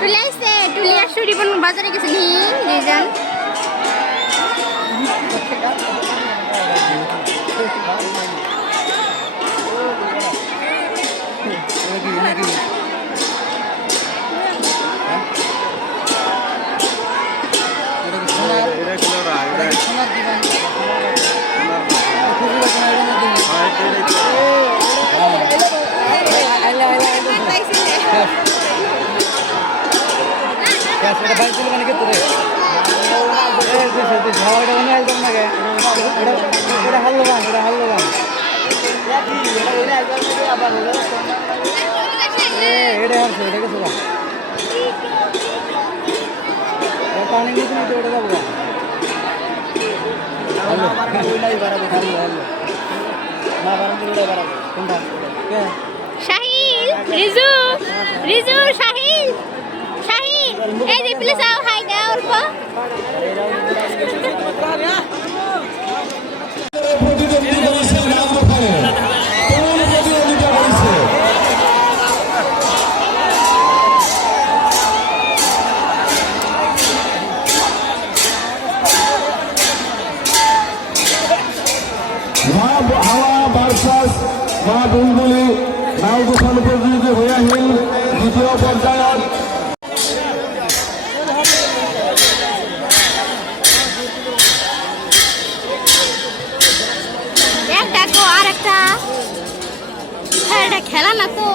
টুলি আইছে টুলি আর সুরিবন বাজারে গেছে নি দুইজন শাহিল রিজু রিজু শাহিল শাহিল এই যে প্লিজ আও হাই দাও অল্প হাওয়া বার্সাস মা বুলবুলি নাও গোসাল প্রতিযোগী হয়ে আহিল দ্বিতীয় পর্যায়ত একটা তো আর একটা এটা খেলা না তো